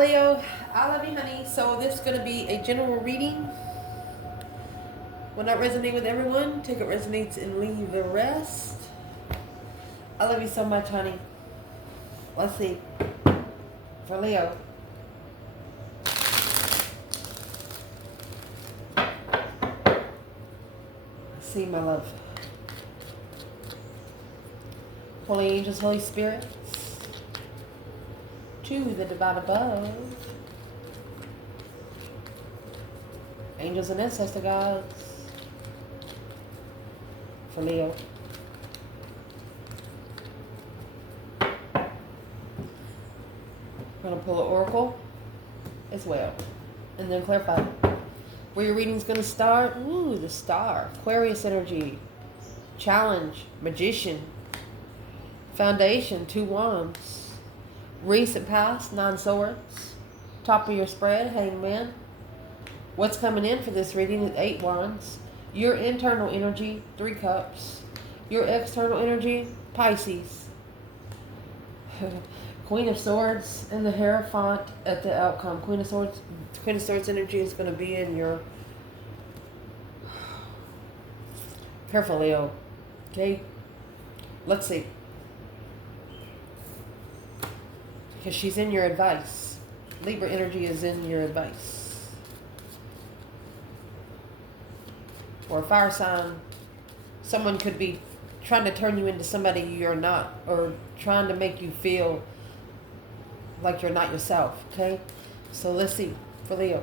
Leo, I love you, honey. So this is going to be a general reading. Will not resonate with everyone. Take what resonates and leave the rest. I love you so much, honey. Let's see. For Leo. See, my love. Holy angels, Holy spirits. To the divine above. Angels and ancestor gods. For Leo. I'm going to pull an oracle as well. And then clarify where your reading's going to start. Ooh, the star. Aquarius energy. Challenge. Magician. Foundation. 2 wands. Recent past. 9 swords. Top of your spread. Hangman. What's coming in for this reading is 8 wands. Your internal energy. 3 cups. Your external energy. Pisces. Queen of Swords and the Hierophant at the outcome. Queen of Swords energy is going to be in your... Careful, Leo. Okay? Let's see. Because she's in your advice. Libra energy is in your advice. Or a fire sign. Someone could be trying to turn you into somebody you're not. Or trying to make you feel like you're not yourself, okay? So let's see for Leo.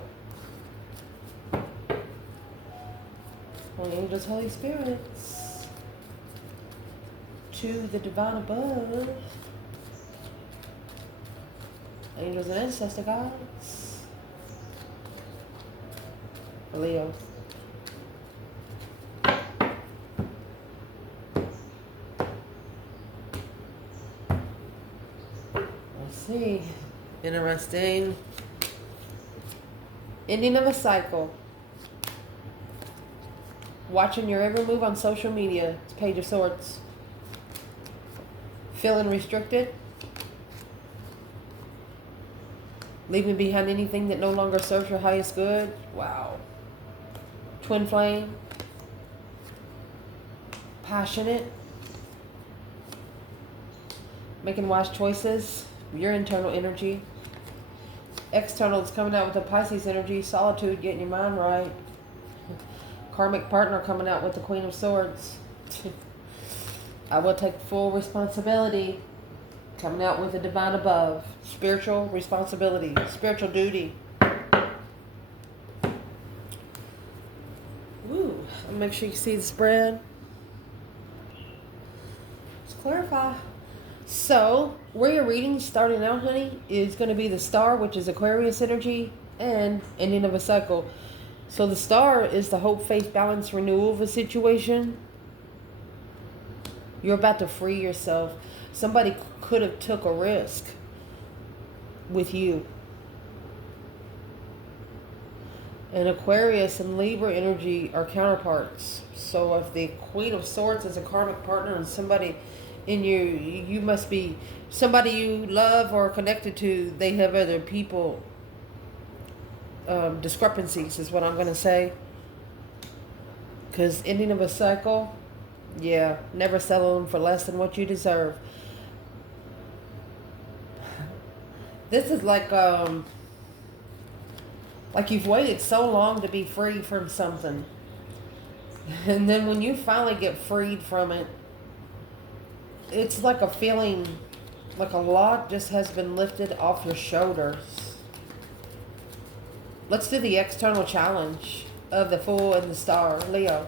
Holy angels, Holy spirits. To the divine above. Angels and ancestor gods. For Leo. See, interesting. Ending of a cycle. Watching your every move on social media. It's Page of Swords. Feeling restricted. Leaving behind anything that no longer serves your highest good. Wow. Twin flame. Passionate. Making wise choices. Your internal energy. External is coming out with the Pisces energy. Solitude, getting your mind right. Karmic partner coming out with the Queen of Swords. I will take full responsibility. Coming out with the divine above. Spiritual responsibility. Spiritual duty. Ooh, make sure you see the spread. Let's clarify. So, where your reading starting out, honey, is going to be the star, which is Aquarius energy, and ending of a cycle. So the star is the hope, faith, balance, renewal of a situation. You're about to free yourself. Somebody could have took a risk with you. And Aquarius and Libra energy are counterparts. So if the Queen of Swords is a karmic partner and somebody in you must be somebody you love or connected to, they have other people discrepancies is what I'm going to say. Because ending of a cycle, yeah, never settle them for less than what you deserve. This is like you've waited so long to be free from something, and then when you finally get freed from it, it's like a feeling like a lot just has been lifted off your shoulders. Let's do the external challenge of the Fool and the Star, Leo.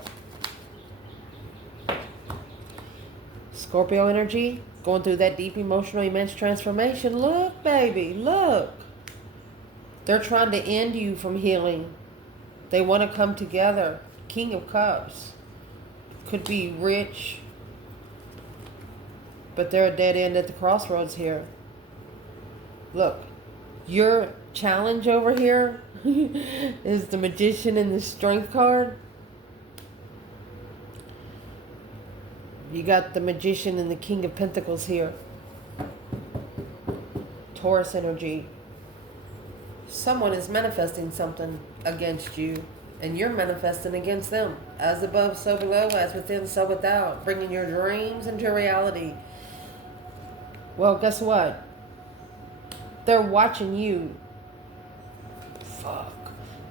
Scorpio energy, going through that deep emotional immense transformation. Look, baby, look. They're trying to end you from healing. They want to come together. King of Cups. Could be rich, but they're a dead end at the crossroads here. Look, your challenge over here is the Magician and the Strength card. You got the Magician and the King of Pentacles here. Taurus energy. Someone is manifesting something against you, and you're manifesting against them. As above, so below, as within, so without. Bringing your dreams into reality. Well, guess what? They're watching you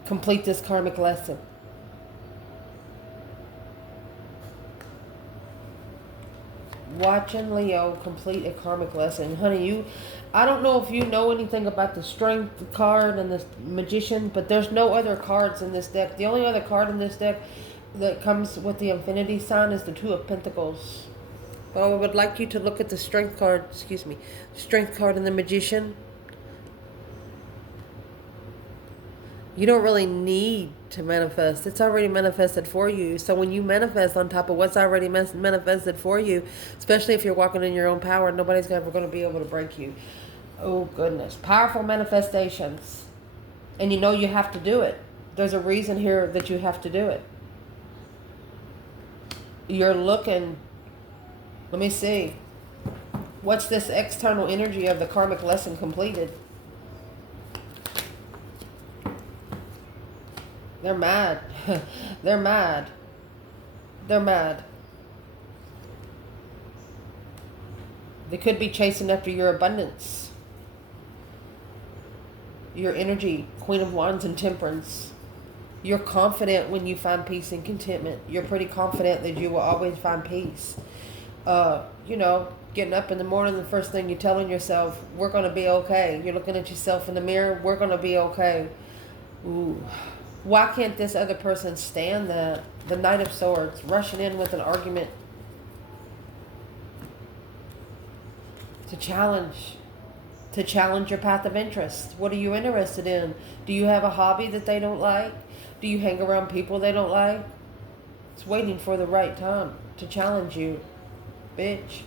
complete this karmic lesson. Watching Leo complete a karmic lesson. Honey, I don't know if you know anything about the Strength card and the Magician, but there's no other cards in this deck. The only other card in this deck that comes with the infinity sign is the Two of Pentacles. Well, I would like you to look at the Strength card, Strength card and the Magician. You don't really need to manifest. It's already manifested for you. So when you manifest on top of what's already manifested for you, especially if you're walking in your own power, nobody's ever going to be able to break you. Oh, goodness. Powerful manifestations. And you know you have to do it. There's a reason here that you have to do it. You're looking... Let me see. What's this external energy of the karmic lesson completed? They're mad. They're mad. They're mad. They could be chasing after your abundance. Your energy, Queen of Wands and Temperance. You're confident when you find peace and contentment. You're pretty confident that you will always find peace. You know, getting up in the morning, the first thing you're telling yourself, we're going to be okay. You're looking at yourself in the mirror, we're going to be okay. Ooh. Why can't this other person stand that? The Knight of Swords, rushing in with an argument. To challenge your path of interest. What are you interested in? Do you have a hobby that they don't like? Do you hang around people they don't like? It's waiting for the right time to challenge you, bitch.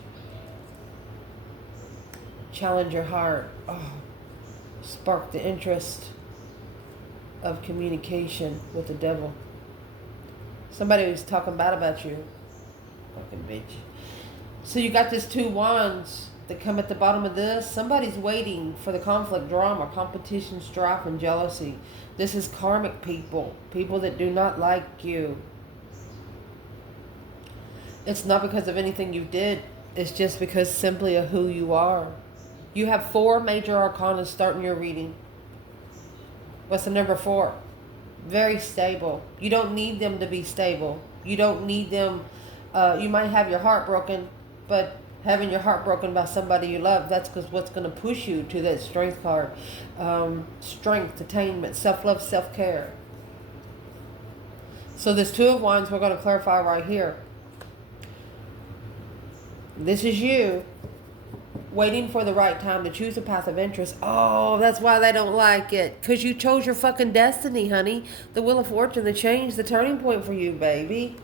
Challenge your heart. Oh, spark the interest of communication with the devil. Somebody who's talking bad about you. Fucking bitch. So you got this Two Wands that come at the bottom of this. Somebody's waiting for the conflict, drama, competition, strife, and jealousy. This is karmic people. People that do not like you. It's not because of anything you did. It's just because simply of who you are. You have 4 major arcana starting your reading. What's the number 4? Very stable. You don't need them to be stable. You don't need them. You might have your heart broken, but having your heart broken by somebody you love, that's because what's going to push you to that Strength card. Strength, attainment, self-love, self-care. So this Two of Wands, we're going to clarify right here. This is you waiting for the right time to choose a path of interest. Oh, that's why they don't like it. Because you chose your fucking destiny, honey. The Wheel of Fortune, the change, the turning point for you, baby.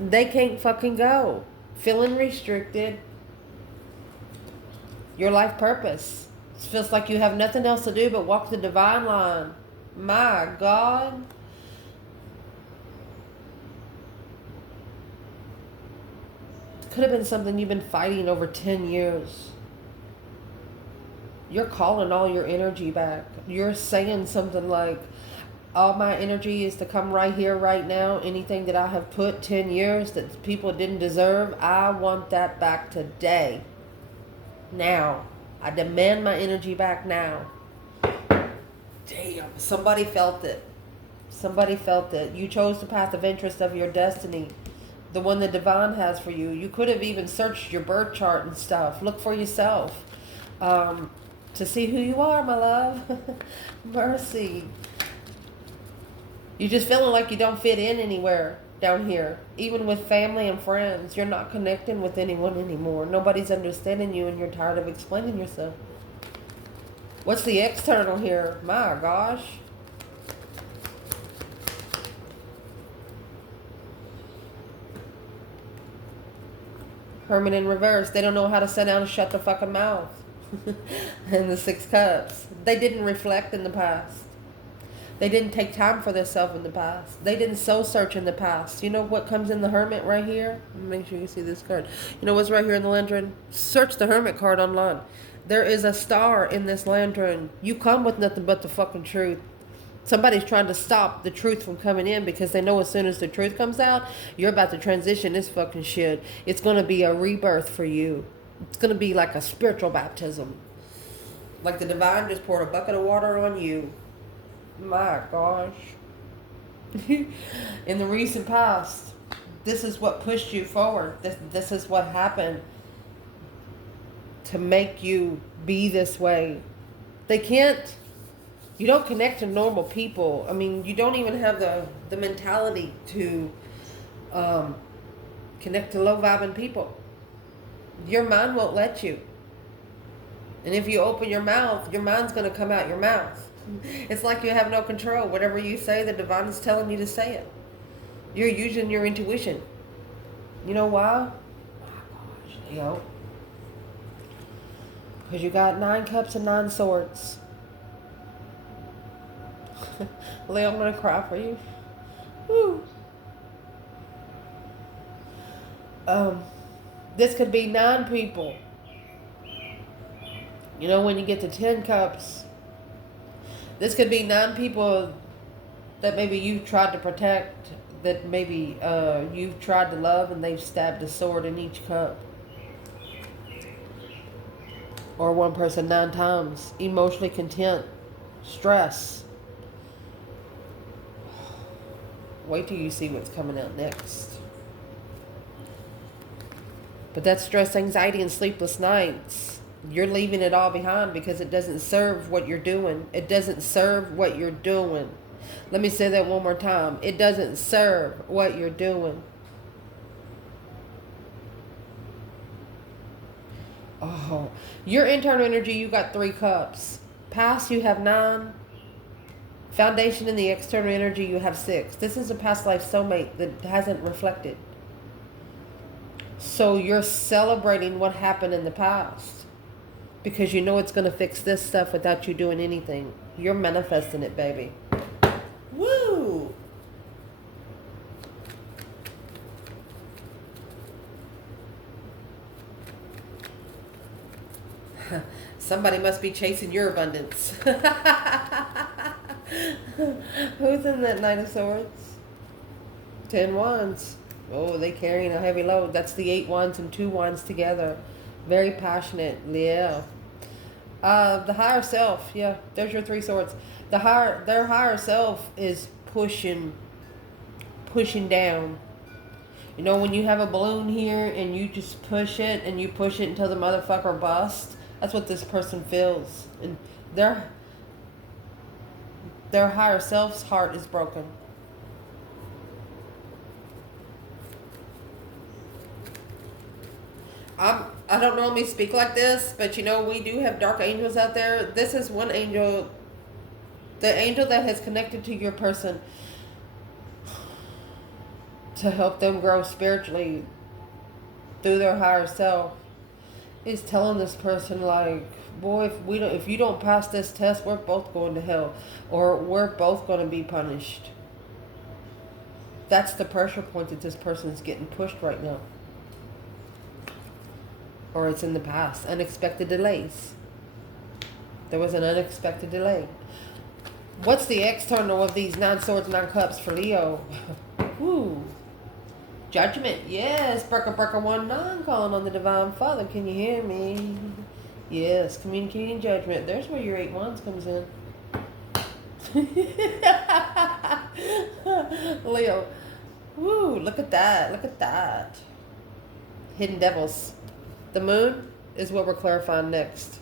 They can't fucking go. Feeling restricted. Your life purpose. It feels like you have nothing else to do but walk the divine line. My God. Could have been something you've been fighting over 10 years. You're calling all your energy back. You're saying something like, all my energy is to come right here, right now. Anything that I have put 10 years that people didn't deserve, I want that back today. Now. I demand my energy back now. Damn. Somebody felt it. Somebody felt it. You chose the path of interest of your destiny. The one the divine has for you. You could have even searched your birth chart and stuff. Look for yourself. To see who you are, my love. Mercy. You're just feeling like you don't fit in anywhere down here. Even with family and friends. You're not connecting with anyone anymore. Nobody's understanding you and you're tired of explaining yourself. What's the external here? My gosh. Hermit in reverse. They don't know how to sit down and shut the fucking mouth. And the 6 Cups. They didn't reflect in the past. They didn't take time for themselves in the past. They didn't soul search in the past. You know what comes in the Hermit right here? Make sure you see this card. You know what's right here in the lantern? Search the Hermit card online. There is a star in this lantern. You come with nothing but the fucking truth. Somebody's trying to stop the truth from coming in because they know as soon as the truth comes out, you're about to transition this fucking shit. It's going to be a rebirth for you. It's going to be like a spiritual baptism. Like the divine just poured a bucket of water on you. My gosh. In the recent past, this is what pushed you forward. This is what happened to make you be this way. They can't, you don't connect to normal people. I mean, you don't even have the mentality to connect to low-vibing people. Your mind won't let you. And if you open your mouth, your mind's going to come out your mouth. It's like you have no control. Whatever you say, the divine is telling you to say it. You're using your intuition. You know why? Oh gosh, Leo. Because you got 9 cups and 9 swords. Leo, I'm going to cry for you. Woo. This could be 9 people. You know, when you get to 10 cups, this could be 9 people that maybe you've tried to protect, that maybe you've tried to love, and they've stabbed a sword in each cup. Or one person 9 times. Emotionally content. Stress. Wait till you see what's coming out next. But that's stress, anxiety, and sleepless nights. You're leaving it all behind because it doesn't serve what you're doing. It doesn't serve what you're doing. Let me say that one more time. It doesn't serve what you're doing. Oh, your internal energy, you got 3 cups. Past, you have 9. Foundation in the external energy, you have 6. This is a past life soulmate that hasn't reflected. So you're celebrating what happened in the past because you know it's going to fix this stuff without you doing anything. You're manifesting it, baby. Woo! Somebody must be chasing your abundance. Who's in that Knight of Swords? 10 wands. Oh, they carrying a heavy load. That's the 8 wands and 2 wands together. Very passionate. Yeah. The higher self. Yeah, there's your 3 swords. Their higher self is pushing down. You know, when you have a balloon here and you just push it and you push it until the motherfucker busts. That's what this person feels. And their higher self's heart is broken. I don't normally speak like this, but you know, we do have dark angels out there. This is one angel, the angel that has connected to your person to help them grow spiritually through their higher self, is telling this person, like, boy, if you don't pass this test, we're both going to hell, or we're both going to be punished. That's the pressure point that this person is getting pushed right now. Or it's in the past. Unexpected delays. There was an unexpected delay. What's the external of these 9 swords, 9 cups for Leo? Woo. Judgment. Yes. Burka 19 calling on the Divine Father. Can you hear me? Yes. Communicating judgment. There's where your 8 wands comes in. Leo. Woo. Look at that. Look at that. Hidden devils. The moon is what we're clarifying next.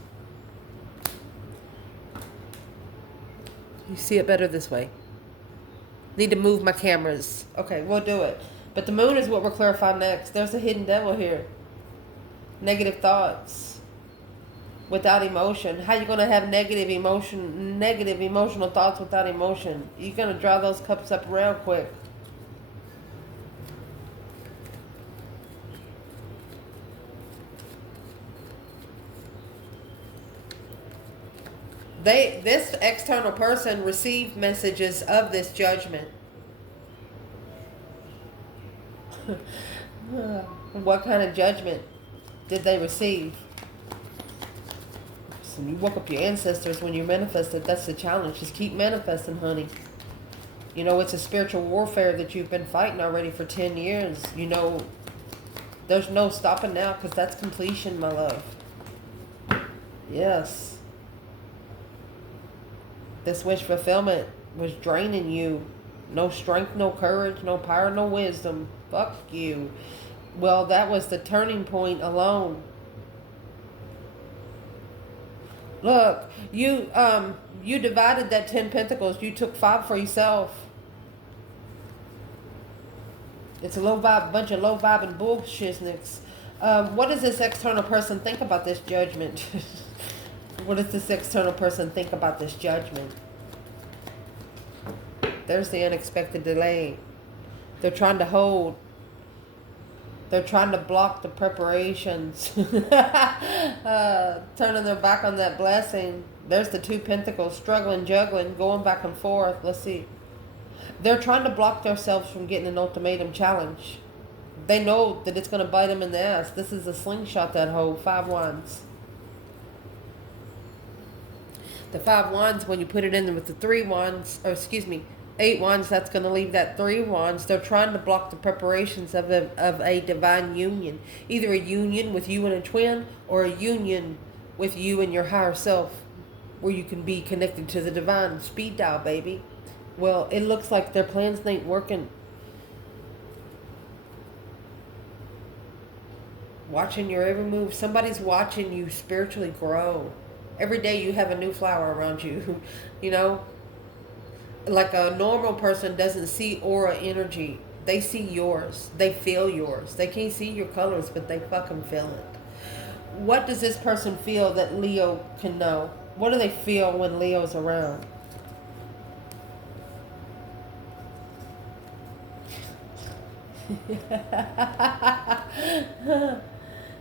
You see it better this way. Need to move my cameras. Okay, we'll do it. But the moon is what we're clarifying next. There's a hidden devil here. Negative thoughts. Without emotion. How you going to have negative emotional thoughts without emotion? You're going to draw those cups up real quick. This external person received messages of this judgment. What kind of judgment did they receive? And you woke up your ancestors when you manifested. That's the challenge. Just keep manifesting, honey. You know, it's a spiritual warfare that you've been fighting already for 10 years. You know, there's no stopping now because that's completion, my love. Yes. This wish fulfillment was draining you. No strength, no courage, no power, no wisdom. Fuck you. Well, that was the turning point alone. Look, you divided that 10 pentacles. You took 5 for yourself. It's a low vibe, bunch of low vibe and bullshitniks. What does this external person think about this judgment? What does this external person think about this judgment? There's the unexpected delay. They're trying to hold. They're trying to block the preparations. Turning their back on that blessing. There's the 2 pentacles, struggling, juggling, going back and forth. Let's see. They're trying to block themselves from getting an ultimatum challenge. They know that it's going to bite them in the ass. This is a slingshot, that whole 5 wands. The 5 wands, when you put it in with the 3 wands, or excuse me, 8 wands, that's going to leave that 3 wands. They're trying to block the preparations of a divine union. Either a union with you and a twin, or a union with you and your higher self, where you can be connected to the divine. Speed dial, baby. Well, it looks like their plans ain't working. Watching your every move. Somebody's watching you spiritually grow. Every day you have a new flower around you. You know? Like a normal person doesn't see aura energy. They see yours. They feel yours. They can't see your colors, but they fucking feel it. What does this person feel that Leo can know? What do they feel when Leo's around?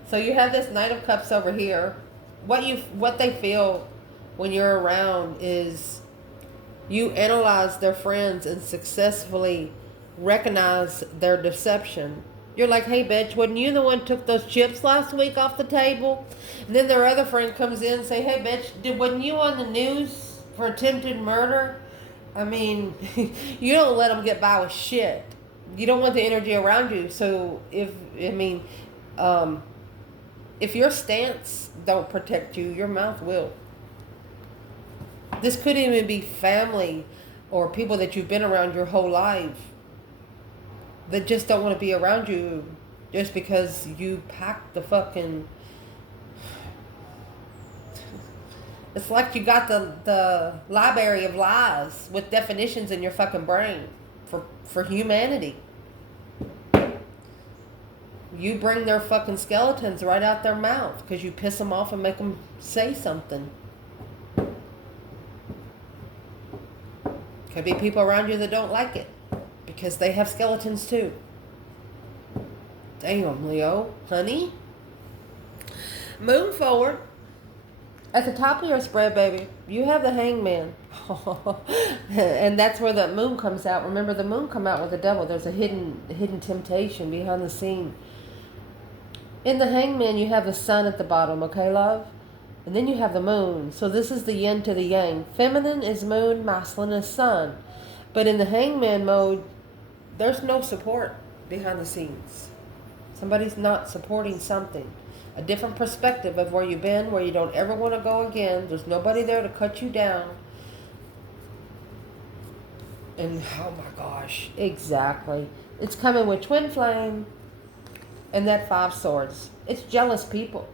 So you have this Knight of Cups over here. What they feel when you're around is you analyze their friends and successfully recognize their deception. You're like, hey bitch, wasn't you the one who took those chips last week off the table? And then their other friend comes in and say, hey bitch, wasn't you on the news for attempted murder? I mean, you don't let them get by with shit. You don't want the energy around you. So if your stance don't protect you, your mouth will. This could even be family or people that you've been around your whole life that just don't want to be around you just because you pack the fucking... It's like you got the library of lies with definitions in your fucking brain for humanity. You bring their fucking skeletons right out their mouth because you piss them off and make them say something. Could be people around you that don't like it because they have skeletons too. Damn, Leo. Honey? Move forward. At the top of your spread, baby, you have the Hangman. And that's where the moon comes out. Remember, the moon come out with the devil. There's a hidden temptation behind the scene. In the Hangman, you have the sun at the bottom, okay, love? And then you have the moon. So this is the yin to the yang. Feminine is moon, masculine is sun. But in the Hangman mode, there's no support behind the scenes. Somebody's not supporting something. A different perspective of where you've been, where you don't ever want to go again. There's nobody there to cut you down. And oh my gosh, exactly. It's coming with twin flame and that 5 swords. It's jealous people.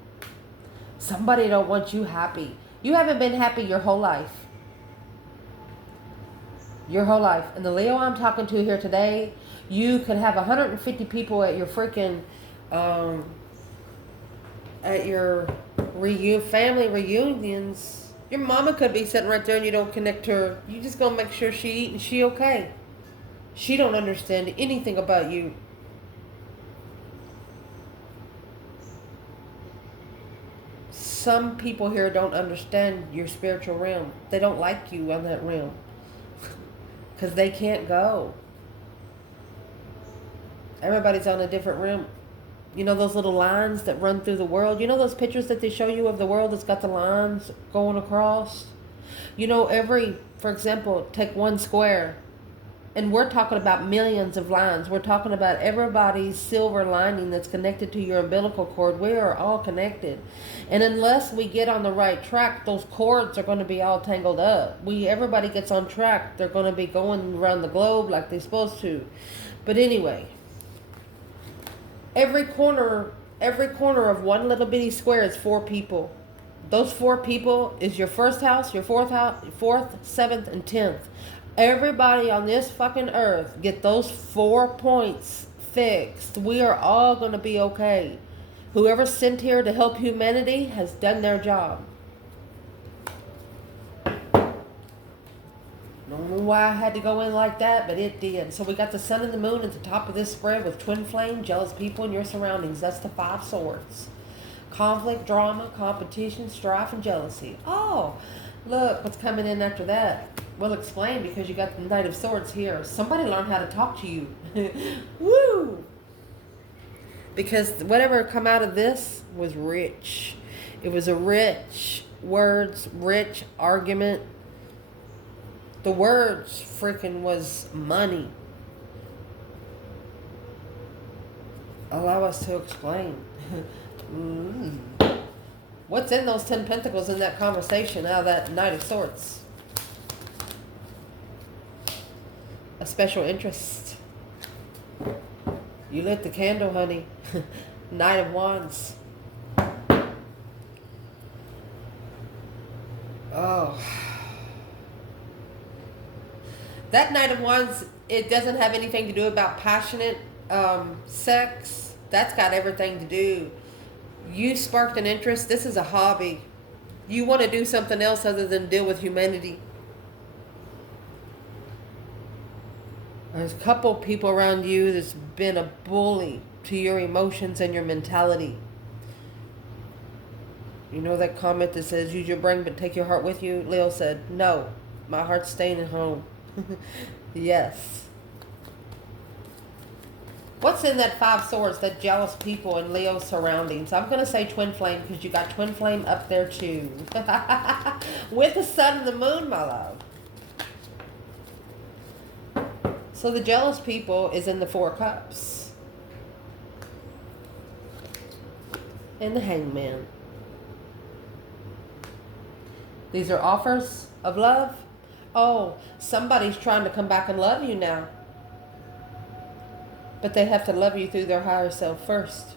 Somebody don't want you happy. You haven't been happy your whole life. Your whole life. And the Leo I'm talking to here today, you could have 150 people at your freaking at your family reunions. Your mama could be sitting right there and you don't connect to her. You just gonna make sure she eat and she okay. She don't understand anything about you. Some people here don't understand your spiritual realm. They don't like you on that realm because they can't go. Everybody's on a different realm. You know those little lines that run through the world? You know those pictures that they show you of the world that's got the lines going across? You know, for example, take one square. And we're talking about millions of lines. We're talking about everybody's silver lining that's connected to your umbilical cord. We are all connected. And unless we get on the right track, those cords are going to be all tangled up. Everybody gets on track, they're going to be going around the globe like they're supposed to. But anyway, every corner of one little bitty square is 4 people. Those 4 people is your first house, your fourth, 7th, and 10th. Everybody on this fucking earth get those 4 points fixed. We are all going to be okay. Whoever's sent here to help humanity has done their job. Don't know why I had to go in like that, but it did. So we got the sun and the moon at the top of this spread with twin flame, jealous people in your surroundings. That's the 5 swords. Conflict, drama, competition, strife, and jealousy. Oh, look what's coming in after that. We'll explain because you got the Knight of Swords here. Somebody learned how to talk to you. Woo! Because whatever come out of this was rich. It was a rich words, rich argument. The words freaking was money. Allow us to explain. What's in those 10 pentacles in that conversation out of that Knight of Swords? A special interest. You lit the candle, honey. Knight of Wands. Oh. That Knight of Wands, it doesn't have anything to do about passionate sex. That's got everything to do. You sparked an interest. This is a hobby. You want to do something else other than deal with humanity. There's a couple people around you that's been a bully to your emotions and your mentality. You know that comment that says, use your brain but take your heart with you? Leo said, no, my heart's staying at home. Yes. What's in that 5 swords, that jealous people and Leo's surroundings? I'm going to say twin flame because you got twin flame up there too. With the sun and the moon, my love. So the jealous people is in the 4 cups. And the hangman. These are offers of love. Oh, somebody's trying to come back and love you now. But they have to love you through their higher self first.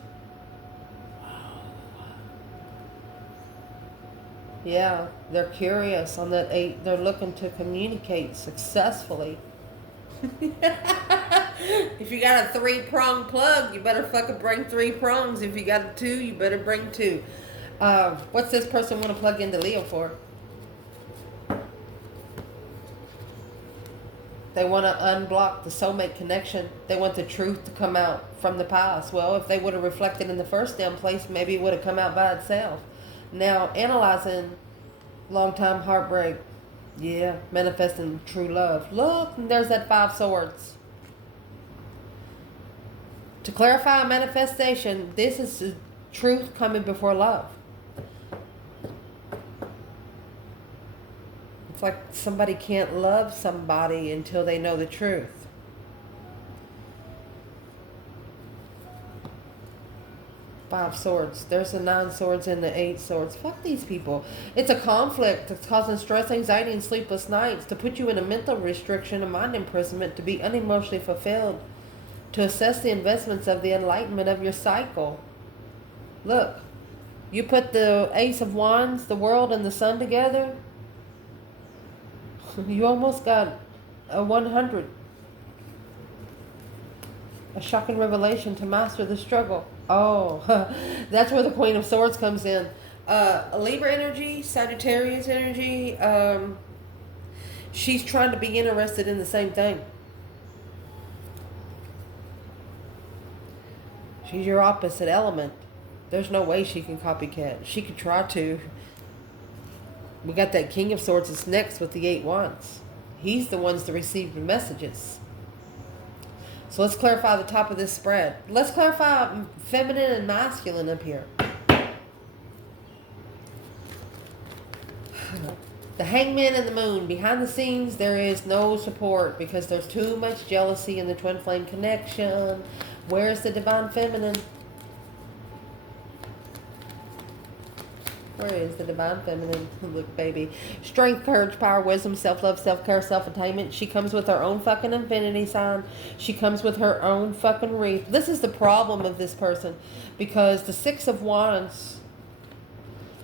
Yeah, they're curious on that 8. They're looking to communicate successfully. If you got a 3-prong plug, you better fucking bring 3 prongs. If you got a 2, you better bring 2. What's this person want to plug into Leo for? They want to unblock the soulmate connection. They want the truth to come out from the past. Well, if they would have reflected in the first damn place, maybe it would have come out by itself. Now, analyzing long-time heartbreak. Yeah, manifesting true love. Look, there's that 5 swords. To clarify a manifestation, this is truth coming before love. It's like somebody can't love somebody until they know the truth. Five swords. There's the 9 swords and the 8 swords. Fuck these people. It's a conflict that's causing stress, anxiety, and sleepless nights, to put you in a mental restriction, a mind imprisonment, to be unemotionally fulfilled, to assess the investments of the enlightenment of your cycle. Look, you put the Ace of Wands, the world, and the sun together, you almost got a 100. A shocking revelation to master the struggle. Oh, that's where the Queen of Swords comes in. Libra energy, Sagittarius energy. She's trying to be interested in the same thing. She's your opposite element. There's no way she can copycat. She could try to. We got that King of Swords that's next with the 8 Wands. He's the ones that receive the messages. So let's clarify the top of this spread. Let's clarify feminine and masculine up here. The Hangman and the Moon. Behind the scenes, there is no support because there's too much jealousy in the twin flame connection. Where's the divine feminine? Where is the divine feminine? Look, baby. Strength, courage, power, wisdom, self-love, self-care, self-attainment. She comes with her own fucking infinity sign. She comes with her own fucking wreath. This is the problem of this person. Because the Six of Wands,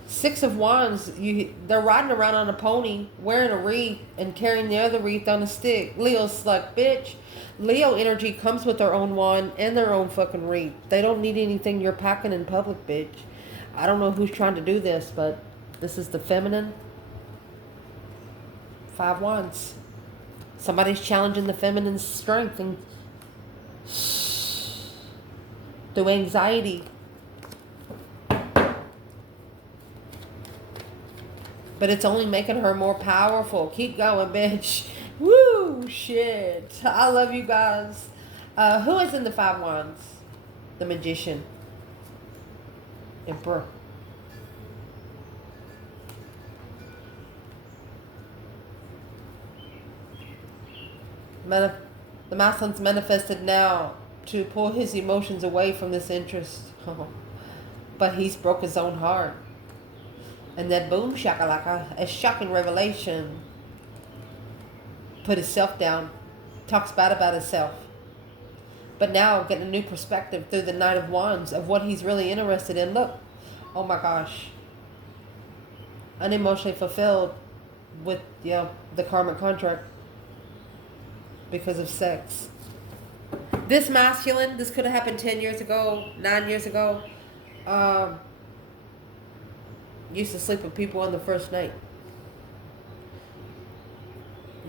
they're riding around on a pony, wearing a wreath, and carrying the other wreath on a stick. Leo's like, bitch. Leo energy comes with their own wand and their own fucking wreath. They don't need anything you're packing in public, bitch. I don't know who's trying to do this, but this is the feminine. 5 Wands. Somebody's challenging the feminine strength and through anxiety. But it's only making her more powerful. Keep going, bitch. Woo, shit. I love you guys. Who is in the 5 Wands? The Magician. Emperor. The masculine's manifested now to pull his emotions away from this interest. But he's broke his own heart. And that boom shakalaka, a shocking revelation. Put himself down. Talks bad about himself. But now getting a new perspective through the Knight of Wands of what he's really interested in. Look. Oh my gosh. Unemotionally fulfilled with the karmic contract. Because of sex. This masculine, this could have happened 10 years ago, 9 years ago. Used to sleep with people on the first night.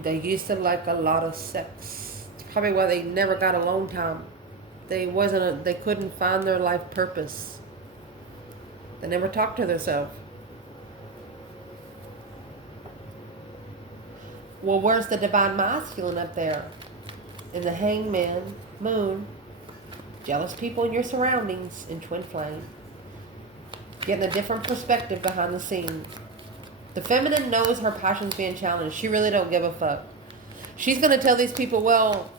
They used to like a lot of sex. It's probably why they never got alone time. They couldn't find their life purpose. They never talked to themselves. Well, where's the divine masculine up there? In the Hangman, Moon, jealous people in your surroundings, in twin flame. Getting a different perspective behind the scene. The feminine knows her passion's being challenged. She really don't give a fuck. She's going to tell these people, well,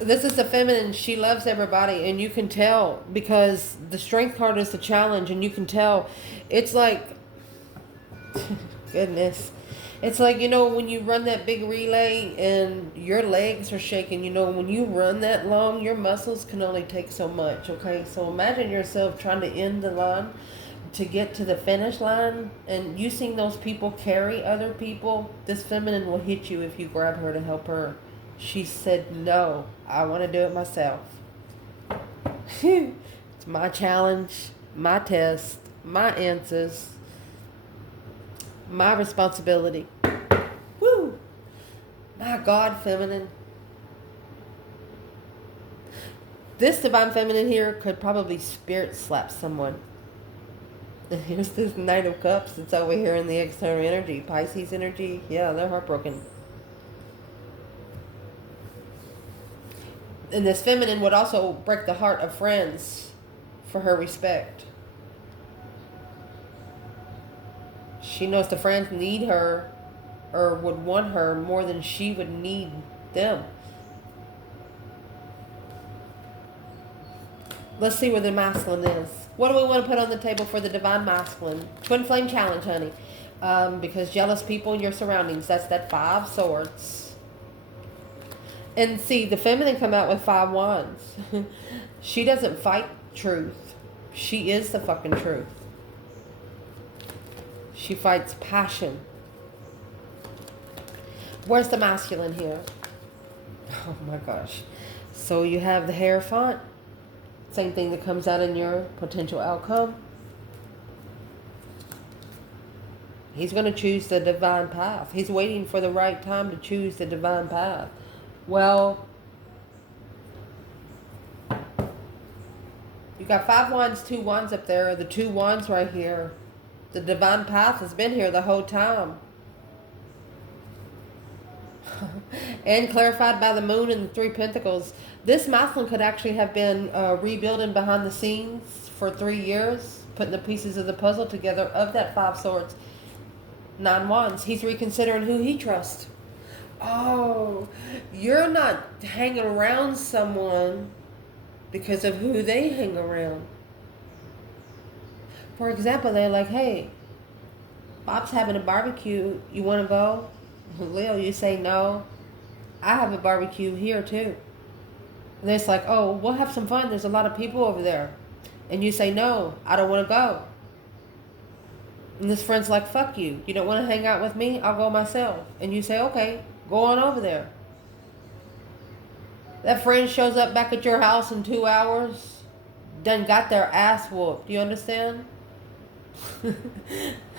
this is the feminine. She loves everybody. And you can tell because the strength card is the challenge. And you can tell. It's like, goodness. It's like, when you run that big relay and your legs are shaking, when you run that long, your muscles can only take so much, okay? So imagine yourself trying to end the line to get to the finish line, and you seeing those people carry other people. This feminine will hit you if you grab her to help her. She said, no, I want to do it myself. It's my challenge, my test, my answers. My responsibility. Woo! My God, feminine. This divine feminine here could probably spirit slap someone. And here's this Knight of Cups that's over here in the external energy. Pisces energy. Yeah, they're heartbroken. And this feminine would also break the heart of friends for her respect. She knows the friends need her or would want her more than she would need them. Let's see where the masculine is. What do we want to put on the table for the divine masculine? Twin flame challenge, honey. Because jealous people in your surroundings. That's that 5 swords. And see, the feminine come out with 5 wands. She doesn't fight truth. She is the fucking truth. She fights passion. Where's the masculine here? Oh my gosh. So you have the Hierophant. Same thing that comes out in your potential outcome. He's going to choose the divine path. He's waiting for the right time to choose the divine path. Well, you got 5 wands, 2 wands up there. The 2 wands right here. The divine path has been here the whole time. And clarified by the moon and the 3 pentacles. This masculine could actually have been rebuilding behind the scenes for 3 years, putting the pieces of the puzzle together of that 5 swords, 9 wands. He's reconsidering who he trusts. Oh, you're not hanging around someone because of who they hang around. For example, they're like, hey, Bob's having a barbecue. You want to go? Leo, you say no. I have a barbecue here too. And it's like, oh, we'll have some fun. There's a lot of people over there. And you say, no, I don't want to go. And this friend's like, fuck you. You don't want to hang out with me? I'll go myself. And you say, okay, go on over there. That friend shows up back at your house in 2 hours. Done got their ass whooped. You understand?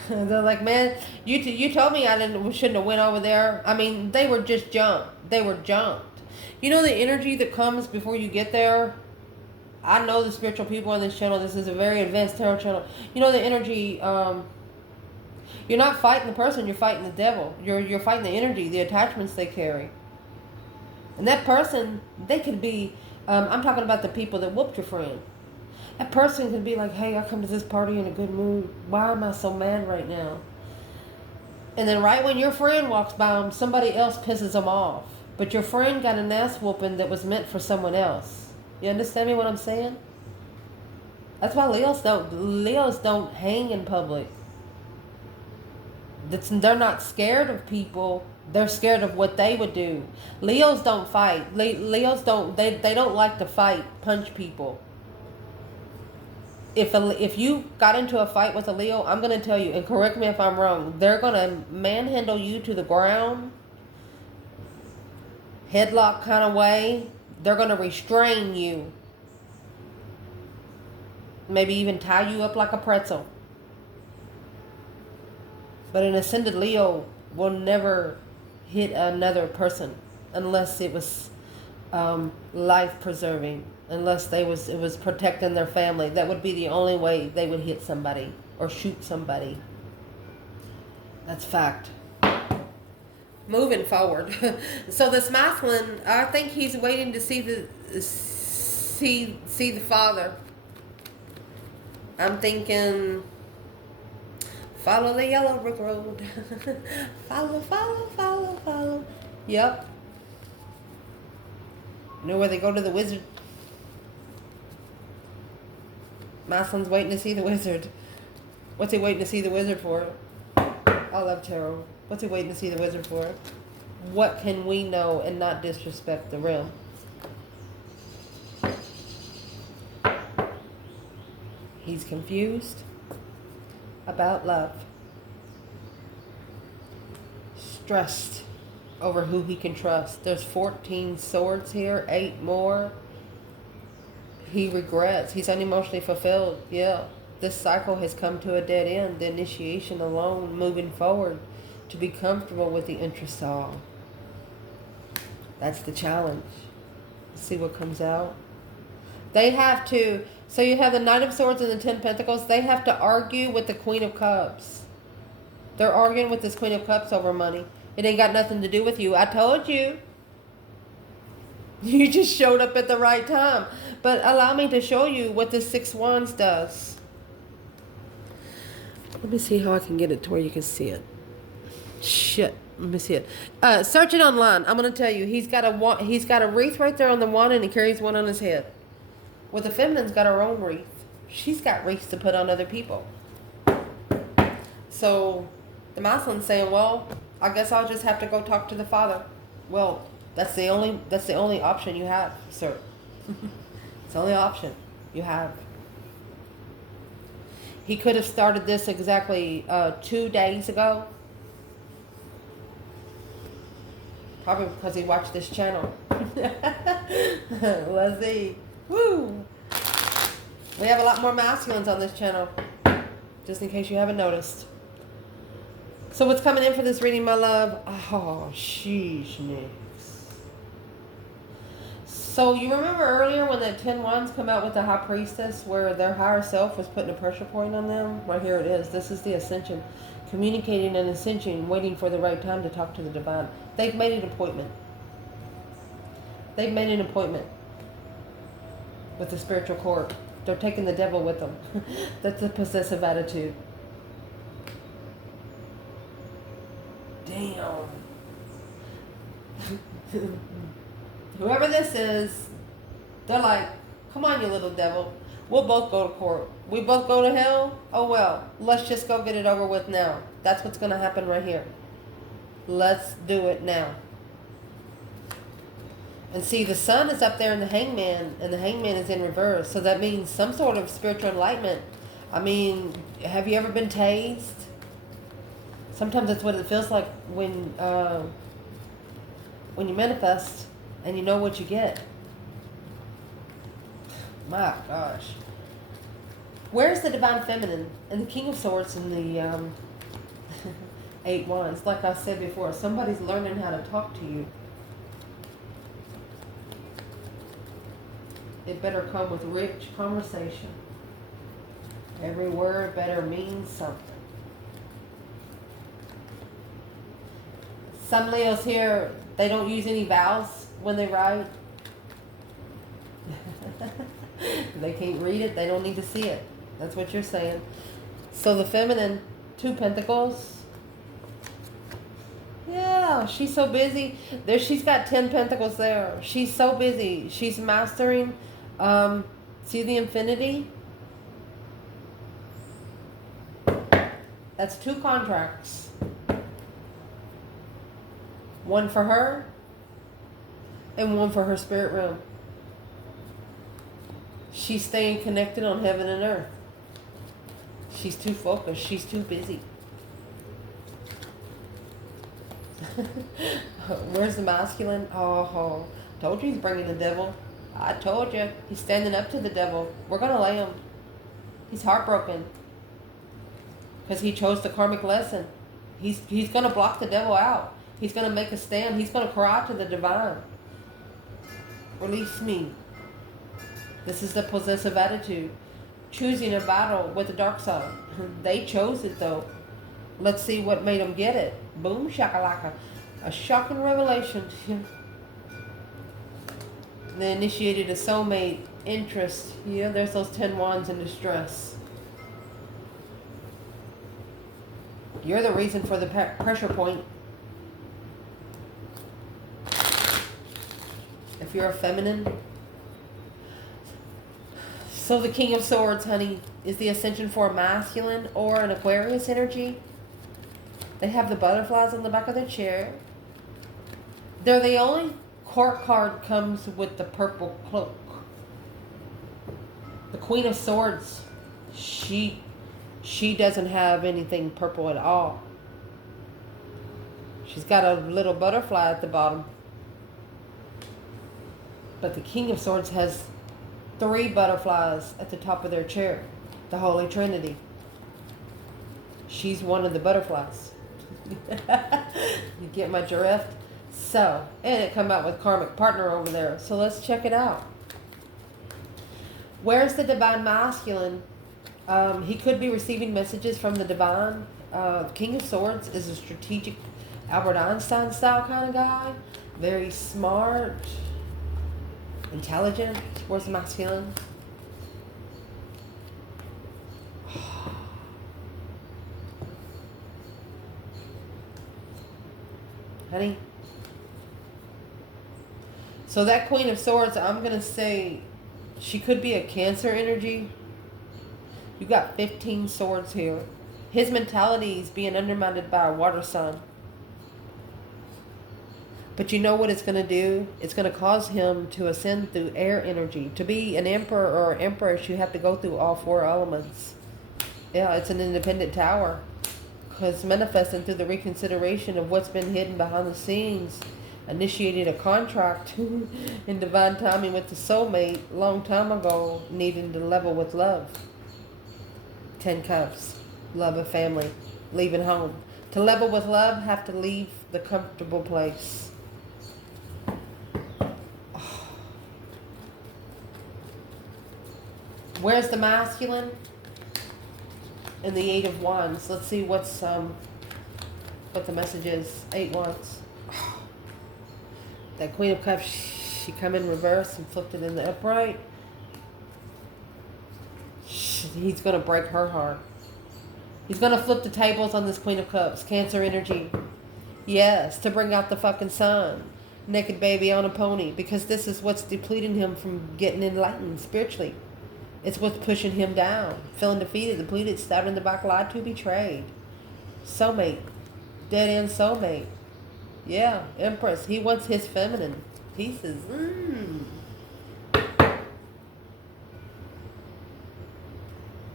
They're like, man, you told me we shouldn't have went over there. I mean, they were just jumped. They were jumped. You know the energy that comes before you get there? I know the spiritual people on this channel. This is a very advanced tarot channel. You know the energy, you're not fighting the person, you're fighting the devil. You're fighting the energy, the attachments they carry. And that person, they could be, I'm talking about the people that whooped your friend. That person could be like, hey, I come to this party in a good mood. Why am I so mad right now? And then right when your friend walks by them, somebody else pisses them off. But your friend got an ass whooping that was meant for someone else. You understand me what I'm saying? That's why Leos don't hang in public. They're not scared of people. They're scared of what they would do. Leos don't fight. Leos don't, they don't like to fight, punch people. If you got into a fight with a Leo, I'm going to tell you, and correct me if I'm wrong, they're going to manhandle you to the ground, headlock kind of way. They're going to restrain you. Maybe even tie you up like a pretzel. But an ascended Leo will never hit another person unless it was life-preserving. Unless it was protecting their family. That would be the only way they would hit somebody or shoot somebody. That's fact. Moving forward. So this masculine, I think he's waiting to see the father. I'm thinking, follow the yellow brick road. Follow. Yep. You know where they go to the wizard? Masculine's waiting to see the wizard. What's he waiting to see the wizard for? I love tarot. What's he waiting to see the wizard for? What can we know and not disrespect the realm? He's confused about love. Stressed over who he can trust. There's 14 swords here, 8 more. He regrets. He's unemotionally fulfilled. Yeah. This cycle has come to a dead end. The initiation alone, moving forward to be comfortable with the interest all. That's the challenge. Let's see what comes out. They have to, so you have the Knight of Swords and the 10 Pentacles. They have to argue with the Queen of Cups. They're arguing with this Queen of Cups over money. It ain't got nothing to do with you. I told you. You just showed up at the right time. But allow me to show you what this 6 Wands does. Let me see how I can get it to where you can see it. Shit. Let me see it. Search it online. I'm going to tell you. He's got a wreath right there on the wand, and he carries one on his head. Well, the feminine's got her own wreath. She's got wreaths to put on other people. So the masculine's saying, well, I guess I'll just have to go talk to the father. Well, that's the only option you have, sir. It's the only option you have. He could have started this exactly 2 days ago. Probably because he watched this channel. Let's see. Woo! We have a lot more masculines on this channel. Just in case you haven't noticed. So what's coming in for this reading, my love? Oh, sheesh, Nick. So you remember earlier when the 10 Wands come out with the High Priestess, where their higher self was putting a pressure point on them? Right here it is. This is the ascension. communicating an ascension, waiting for the right time to talk to the divine. They've made an appointment. They've made an appointment with the spiritual court. They're taking the devil with them. That's a possessive attitude. Damn. Whoever this is, they're like, come on, you little devil. We'll both go to court. We both go to hell? Oh well, let's just go get it over with now. That's what's going to happen right here. Let's do it now. And see, the sun is up there in the hangman, and the hangman is in reverse. So that means some sort of spiritual enlightenment. I mean, have you ever been tased? Sometimes that's what it feels like when you manifest and you know what you get. My gosh. Where's the divine feminine and the King of Swords and the 8 Wands? Like I said before, somebody's learning how to talk to you. It better come with rich conversation. Every word better mean something. Some Leos here, they don't use any vowels when they write. They can't read it. They don't need to see it. That's what you're saying. So the feminine, 2 Pentacles. Yeah, she's so busy. There, she's got 10 Pentacles there. She's so busy. She's mastering. See the infinity? That's 2 contracts. One for her and one for her spirit realm. She's staying connected on heaven and earth. She's too focused. She's too busy. Where's the masculine? Oh, told you he's bringing the devil. I told you. He's standing up to the devil. We're going to lay him. He's heartbroken. Because he chose the karmic lesson. He's going to block the devil out. He's going to make a stand. He's going to cry to the divine. Release me. This is the possessive attitude. Choosing a battle with the dark side. They chose it though. Let's see what made them get it. Boom shakalaka. A shocking revelation. They initiated a soulmate interest. Yeah, there's those 10 wands in distress. You're the reason for the pressure point. If you're a feminine. So the King of Swords, honey, is the ascension for a masculine or an Aquarius energy. They have the butterflies on the back of their chair. They're the only court card comes with the purple cloak. The Queen of Swords, she doesn't have anything purple at all. She's got a little butterfly at the bottom. But the King of Swords has 3 butterflies at the top of their chair. The Holy Trinity. She's one of the butterflies. You get my drift? So, and it come out with karmic partner over there. So let's check it out. Where's the divine masculine? He could be receiving messages from the divine. King of Swords is a strategic Albert Einstein style kind of guy. Very smart. Intelligent. Where's the masculine? Honey. So that Queen of Swords, I'm going to say she could be a Cancer energy. You got 15 swords here. His mentality is being undermined by a water sign. But you know what it's going to do? It's going to cause him to ascend through air energy. To be an emperor or empress, you have to go through all 4 elements. Yeah, it's an independent tower. Because manifesting through the reconsideration of what's been hidden behind the scenes, initiated a contract in divine timing with the soulmate long time ago, needing to level with love. 10 Cups. Love of family. Leaving home. To level with love, have to leave the comfortable place. Where's the masculine? And the Eight of Wands. Let's see what the message is. 8 Wands. That Queen of Cups, she come in reverse and flipped it in the upright. He's going to break her heart. He's going to flip the tables on this Queen of Cups. Cancer energy. Yes, to bring out the fucking sun. Naked baby on a pony. Because this is what's depleting him from getting enlightened spiritually. It's what's pushing him down. Feeling defeated, depleted, stabbed in the back, lied to, betrayed. Soulmate. Dead end soulmate. Yeah, Empress. He wants his feminine pieces.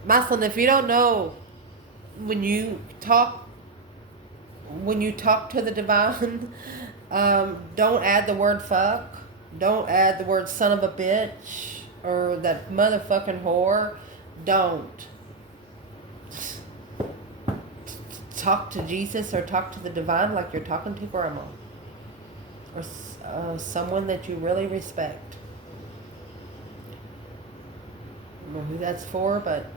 Masculine, if you don't know, when you talk to the divine, don't add the word fuck. Don't add the word son of a bitch or that motherfucking whore. Don't. Talk to Jesus or talk to the divine like you're talking to grandma or someone that you really respect. I don't know who that's for, but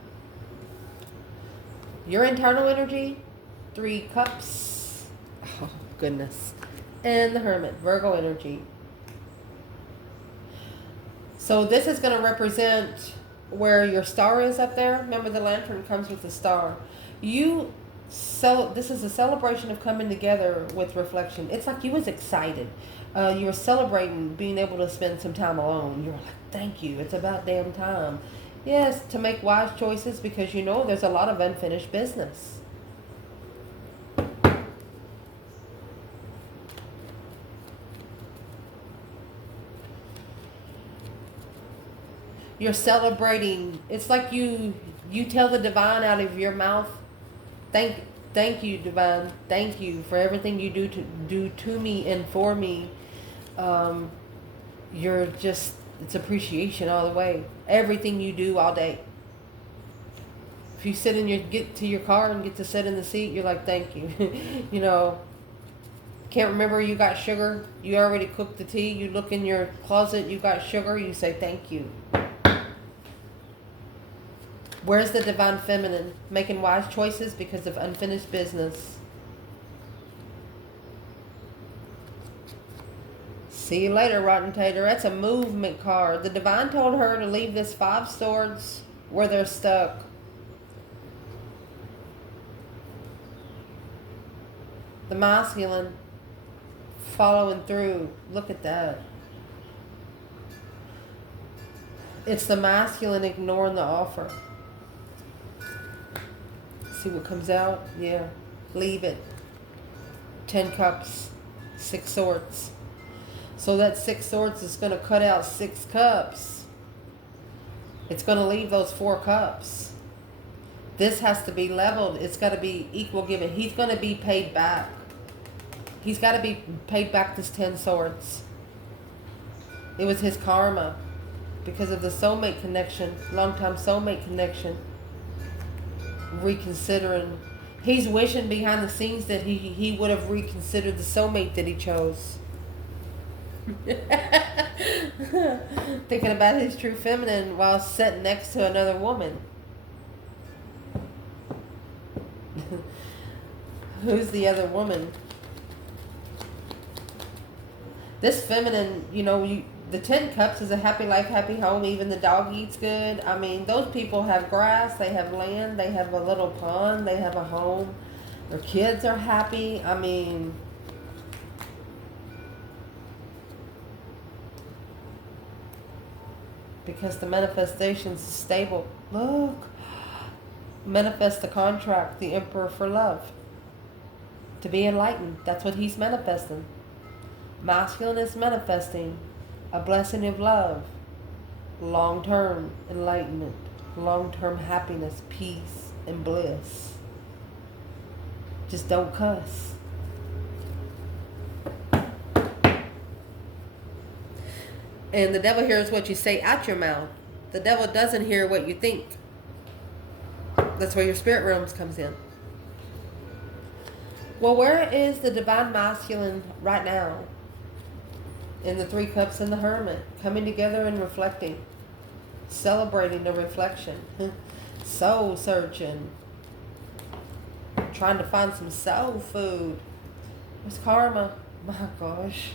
your internal energy, 3 cups. Oh, goodness. And the Hermit, Virgo energy. So this is going to represent where your star is up there. Remember, the lantern comes with the star. This is a celebration of coming together with reflection. It's like you was excited. You were celebrating being able to spend some time alone. You were like, thank you. It's about damn time. Yes, to make wise choices because you know there's a lot of unfinished business. You're celebrating. It's like you tell the divine out of your mouth, thank you, divine. Thank you for everything you do to me and for me. It's appreciation all the way. Everything you do all day. If you get to your car and get to sit in the seat, you're like, thank you. You know, can't remember you got sugar. You already cooked the tea. You look in your closet, you got sugar. You say, thank you. Where's the divine feminine? Making wise choices because of unfinished business. See you later, Rotten Tater. That's a movement card. The divine told her to leave this 5 swords where they're stuck. The masculine following through. Look at that. It's the masculine ignoring the offer. See what comes out? Yeah. Leave it. 10 cups. 6 swords. So that 6 swords is going to cut out 6 cups. It's going to leave those 4 cups. This has to be leveled. It's got to be equal given. He's going to be paid back. He's got to be paid back this 10 swords. It was his karma. Because of the soulmate connection. Long-time soulmate connection. Reconsidering. He's wishing behind the scenes that he would have reconsidered the soulmate that he chose. Thinking about his true feminine while sitting next to another woman. Who's the other woman? This feminine, the 10 cups is a happy life, happy home. Even the dog eats good. I mean, those people have grass, they have land, they have a little pond, they have a home. Their kids are happy. I mean, because the manifestation's stable. Look. Manifest the contract, the Emperor for love. To be enlightened. That's what he's manifesting. Masculine is manifesting a blessing of love. Long-term enlightenment. Long-term happiness, peace, and bliss. Just don't cuss. And the devil hears what you say out your mouth. The devil doesn't hear what you think. That's where your spirit realms comes in. Well, where is the divine masculine right now? In the 3 cups and the hermit. Coming together and reflecting. Celebrating the reflection. Soul searching. trying to find some soul food. It's karma. My gosh.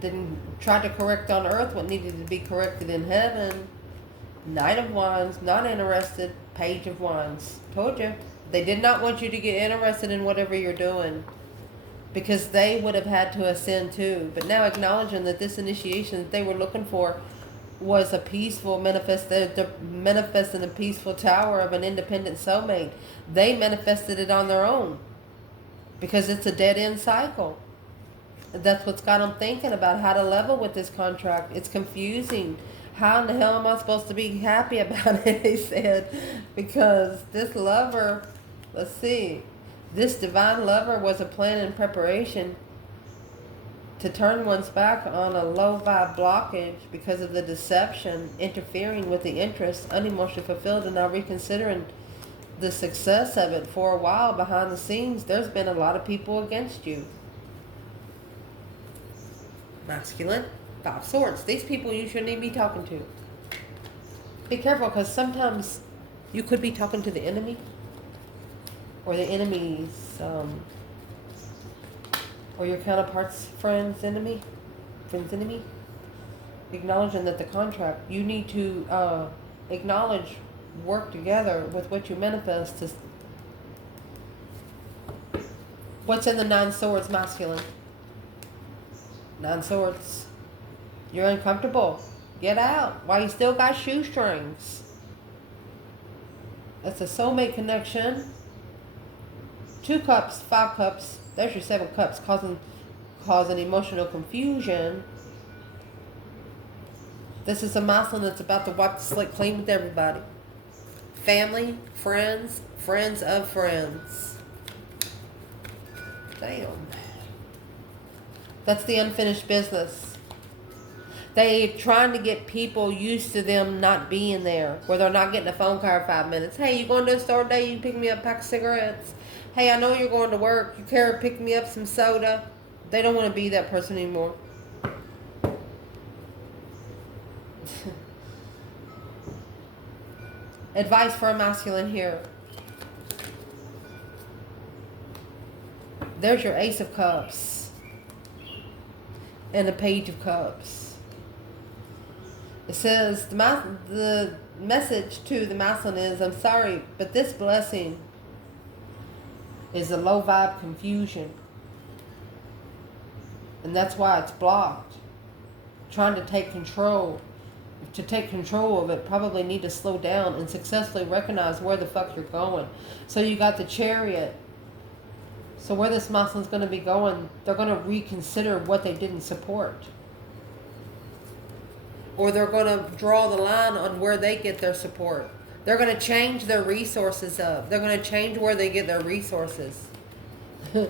Didn't try to correct on earth what needed to be corrected in heaven. Knight of Wands, not interested. Page of Wands. Told you. They did not want you to get interested in whatever you're doing, because they would have had to ascend too. But now acknowledging that this initiation that they were looking for was a peaceful manifesting a peaceful tower of an independent soulmate. They manifested it on their own because it's a dead end cycle. That's what's got them thinking about how to level with this contract. It's confusing. How in the hell am I supposed to be happy about it? He said, because this lover, let's see, this divine lover was a plan in preparation to turn one's back on a low vibe blockage because of the deception, interfering with the interest, unemotionally fulfilled, and now reconsidering the success of it. For a while behind the scenes, there's been a lot of people against you. Masculine, 5 Swords. These people you shouldn't even be talking to. Be careful, because sometimes you could be talking to the enemy, or the enemy's, or your counterpart's friend's enemy. Acknowledging that the contract, you need to acknowledge, work together with what you manifest to. What's in the 9 Swords, masculine? 9 Swords. You're uncomfortable. Get out. Why you still got shoestrings? That's a soulmate connection. 2 Cups, 5 Cups. There's your 7 Cups, causing emotional confusion. This is a masculine that's about to wipe the slate clean with everybody. Family, friends, friends of friends. Damn. That's the unfinished business. They're trying to get people used to them not being there, where they're not getting a phone call in 5 minutes. Hey, you going to the store today? You can pick me up a pack of cigarettes. Hey, I know you're going to work. You care to pick me up some soda? They don't want to be that person anymore. Advice for a masculine here. There's your Ace of Cups and the Page of Cups. It says the message to the masculine is, I'm sorry, but this blessing is a low vibe confusion. And that's why it's blocked. Trying to take control. To take control of it, probably need to slow down and successfully recognize where the fuck you're going. So you got the Chariot. So where this masculine's going to be going, they're going to reconsider what they didn't support. Or they're going to draw the line on where they get their support. They're going to change their resources up. They're going to change where they get their resources. And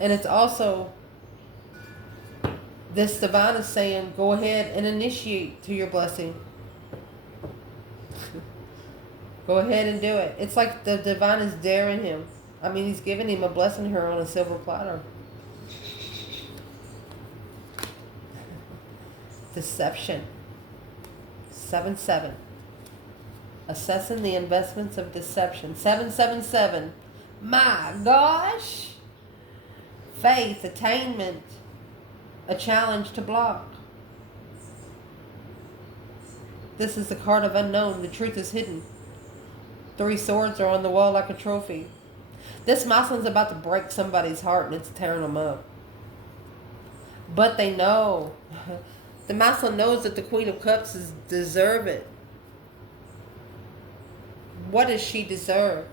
it's also, this divine is saying, go ahead and initiate to your blessing. Go ahead and do it. It's like the divine is daring him. I mean, he's giving him a blessing here on a silver platter. Deception. 7-7. Assessing the investments of deception. 777. My gosh. Faith, attainment. A challenge to block. This is the card of unknown. The truth is hidden. 3 swords are on the wall like a trophy. This masculine's about to break somebody's heart and it's tearing them up. But they know. The masculine knows that the Queen of Cups deserve it. What does she deserve?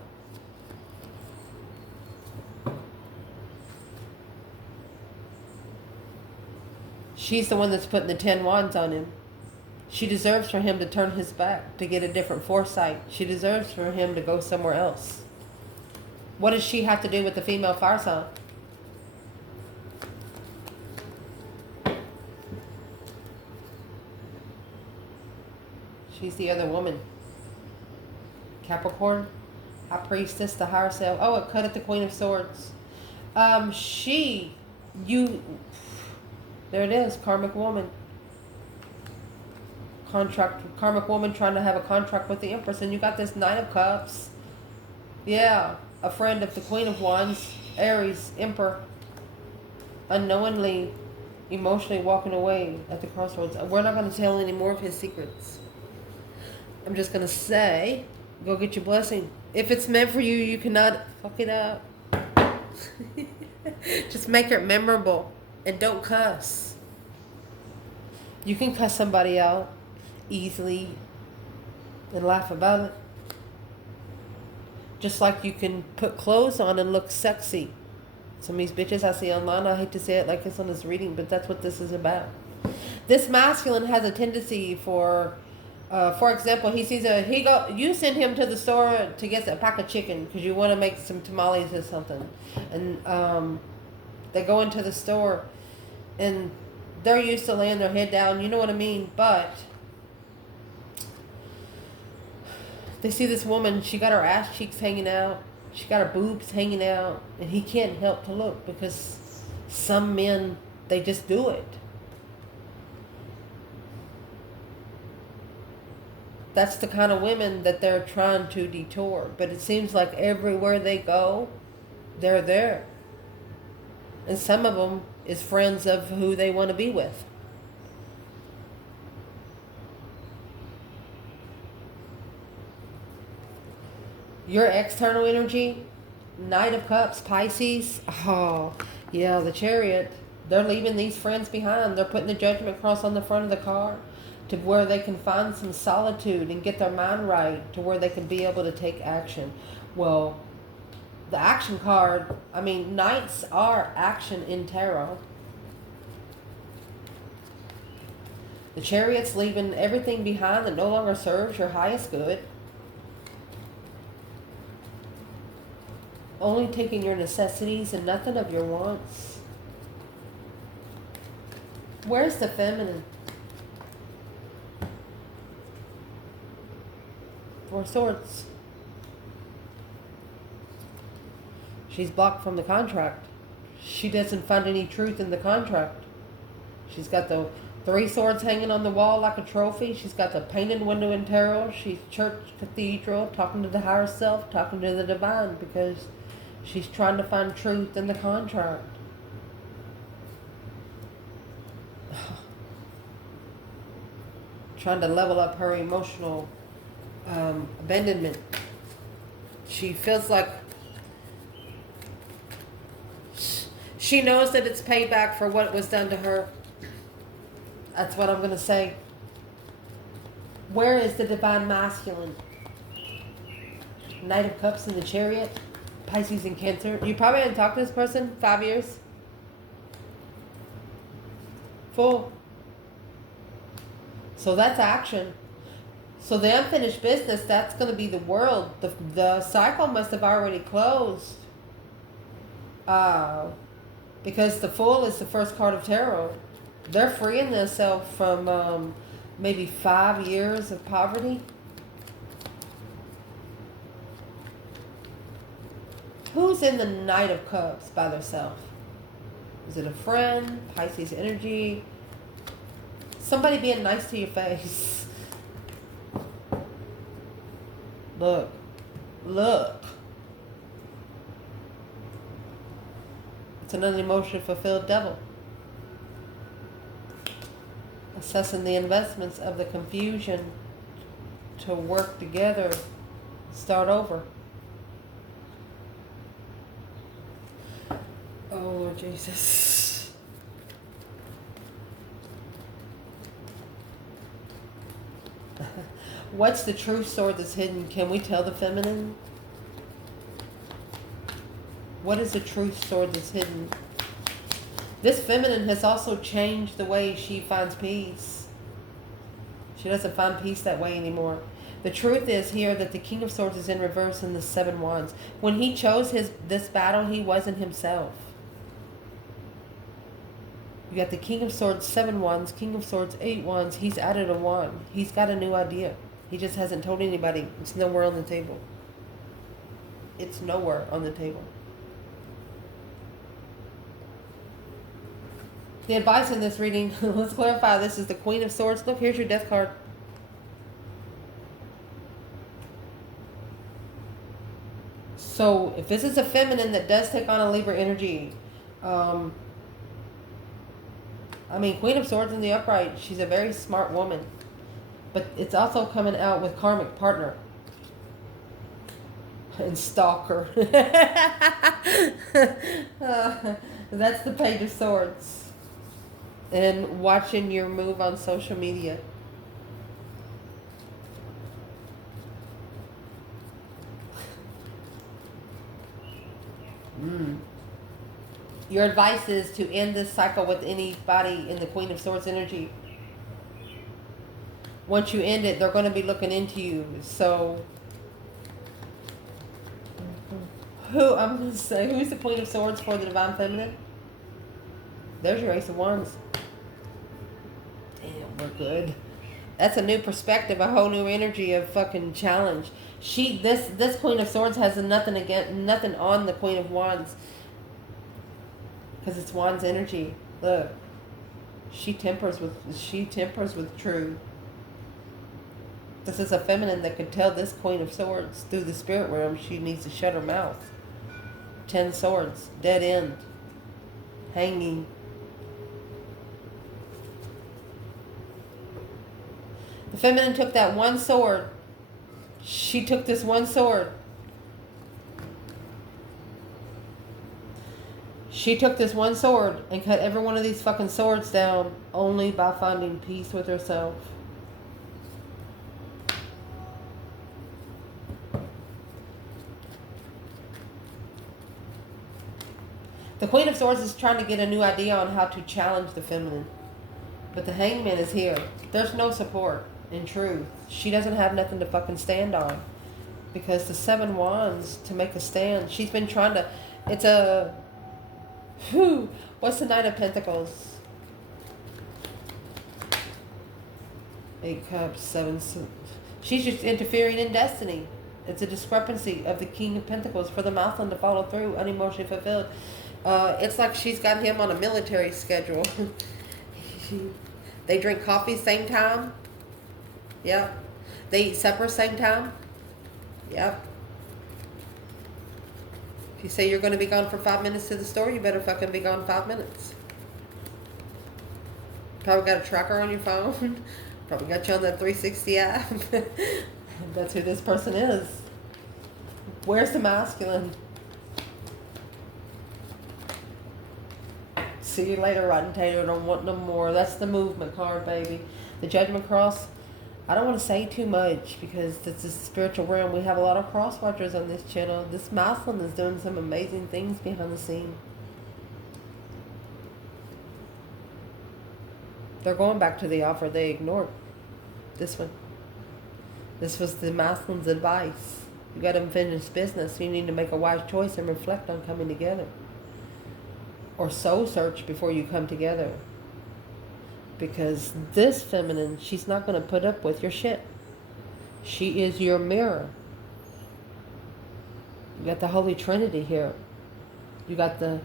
She's the one that's putting the 10 wands on him. She deserves for him to turn his back, to get a different foresight. She deserves for him to go somewhere else. What does she have to do with the female fire sign? She's the other woman. Capricorn, High Priestess, the higher self. Oh, it cut at the Queen of Swords. There it is, Karmic woman. karmic woman trying to have a contract with the Empress. And you got this Knight of Cups. Yeah, a friend of the Queen of Wands, Aries, Emperor. Unknowingly, emotionally walking away at the crossroads. We're not going to tell any more of his secrets. I'm just going to say, go get your blessing. If it's meant for you, you cannot fuck it up. Just make it memorable. And don't cuss. You can cuss somebody out easily and laugh about it. Just like you can put clothes on and look sexy. Some of these bitches I see online, I hate to say it like it's on this reading, but that's what this is about. This masculine has a tendency for example, he sees you send him to the store to get a pack of chicken because you want to make some tamales or something. And they go into the store and they're used to laying their head down, you know what I mean? But they see this woman, she got her ass cheeks hanging out. She got her boobs hanging out. And he can't help to look because some men, they just do it. That's the kind of women that they're trying to detour. But it seems like everywhere they go, they're there. And some of them is friends of who they want to be with. Your external energy, Knight of Cups, Pisces. Oh, yeah, the Chariot. They're leaving these friends behind. They're putting the Judgment Cross on the front of the car to where they can find some solitude and get their mind right to where they can be able to take action. Well, the action card, I mean, Knights are action in tarot. The Chariot's leaving everything behind that no longer serves your highest good. Only taking your necessities and nothing of your wants. Where's the feminine? Four Swords. She's blocked from the contract. She doesn't find any truth in the contract. She's got the Three Swords hanging on the wall like a trophy. She's got the painted window in tarot. She's church, cathedral, talking to the higher self, talking to the divine, because she's trying to find truth in the contract. Trying to level up her emotional abandonment. She feels like she knows that it's payback for what was done to her. That's what I'm going to say. Where is the divine masculine? Knight of Cups in the Chariot. Pisces and Cancer. You probably haven't talked to this person 5 years. Full. So that's action. So the unfinished business, that's going to be the world. The cycle must have already closed. Because the Fool is the first card of tarot. They're freeing themselves from maybe 5 years of poverty. Who's in the Knight of Cups by themselves? Is it a friend? Pisces energy? Somebody being nice to your face. Look. Look. It's an unemotionally fulfilled devil. Assessing the investments of the confusion to work together, start over. Oh, Lord Jesus. What's the true sword that's hidden? Can we tell the feminine? What is the true sword that's hidden? This feminine has also changed the way she finds peace. She doesn't find peace that way anymore. The truth is here that the King of Swords is in reverse in the Seven Wands. When he chose this battle, he wasn't himself. You got the King of Swords, 7 wands, King of Swords, 8 wands. He's added a wand. He's got a new idea. He just hasn't told anybody. It's nowhere on the table. It's nowhere on the table. The advice in this reading, let's clarify, this is the Queen of Swords. Look, here's your death card. So if this is a feminine that does take on a Libra energy, I mean, Queen of Swords in the upright, she's a very smart woman. But it's also coming out with karmic partner. And stalker. That's the Page of Swords. And watching your move on social media. Your advice is to end this cycle with anybody in the Queen of Swords energy. Once you end it, they're going to be looking into you. So, I'm going to say, who's the Queen of Swords for the Divine Feminine? There's your Ace of Wands. Damn, we're good. That's a new perspective, a whole new energy of fucking challenge. This Queen of Swords has nothing on the Queen of Wands. Because it's Wands energy. Look. She tempers with truth. This is a feminine that could tell this Queen of Swords through the spirit realm she needs to shut her mouth. 10 swords. Dead end. Hanging. The feminine took that one sword. She took this one sword. She took this one sword and cut every one of these fucking swords down only by finding peace with herself. The Queen of Swords is trying to get a new idea on how to challenge the feminine. But the Hangman is here. There's no support, in truth. She doesn't have nothing to fucking stand on. Because the 7 Wands, to make a stand, she's been trying to... It's a... What's the Knight of Pentacles? 8 Cups, 7... She's just interfering in destiny. It's a discrepancy of the King of Pentacles for the Mouthlin to follow through, unemotionally fulfilled. It's like she's got him on a military schedule. They drink coffee same time. Yep. They eat supper same time. Yep. If you say you're going to be gone for 5 minutes to the store, you better fucking be gone 5 minutes. Probably got a tracker on your phone. Probably got you on that 360 app. That's who this person is. Where's the masculine? See you later, Rotten Tater. Don't want no more. That's the movement card, baby. The Judgment Cross. I don't want to say too much because it's a spiritual realm. We have a lot of cross watchers on this channel. This masculine is doing some amazing things behind the scene. They're going back to the offer they ignored. This one. This was the masculine's advice. You got unfinished business. You need to make a wise choice and reflect on coming together. Or soul search before you come together. Because this feminine, she's not going to put up with your shit. She is your mirror. You got the Holy Trinity here. You got the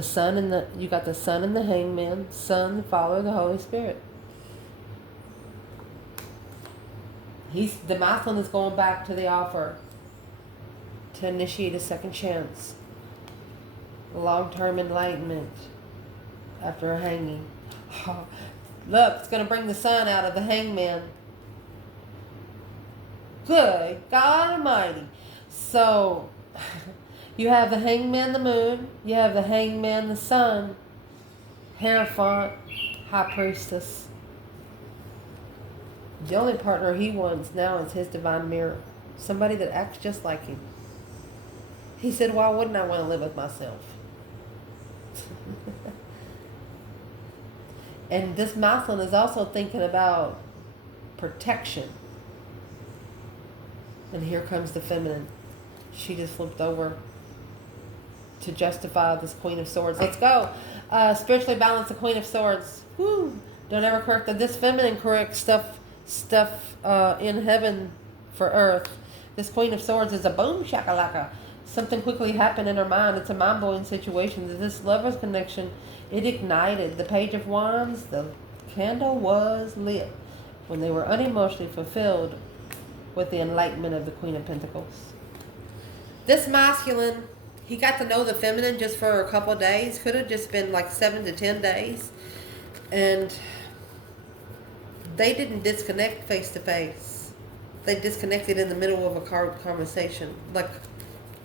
Son and the Hangman, Son, the Father, the Holy Spirit. The masculine is going back to the offer to initiate a second chance. Long-term enlightenment after a hanging. Look, it's going to bring the sun out of the Hangman. Good God Almighty. So, you have the Hangman, the moon. You have the Hangman, the sun. Hierophant, High Priestess. The only partner he wants now is his divine mirror. Somebody that acts just like him. He said, why wouldn't I want to live with myself? And this masculine is also thinking about protection. And here comes the feminine. She just flipped over to justify this Queen of Swords. Let's go. Spiritually balance the Queen of Swords. Woo. Don't ever correct that. This feminine corrects stuff in heaven for earth. This Queen of Swords is a boom shakalaka. Something quickly happened in her mind. It's a mind-blowing situation. This lover's connection, it ignited. The Page of Wands, the candle was lit when they were unemotionally fulfilled with the enlightenment of the Queen of Pentacles. This masculine, he got to know the feminine just for a couple of days. Could have just been like 7 to 10 days. And they didn't disconnect face to face. They disconnected in the middle of a conversation. Like,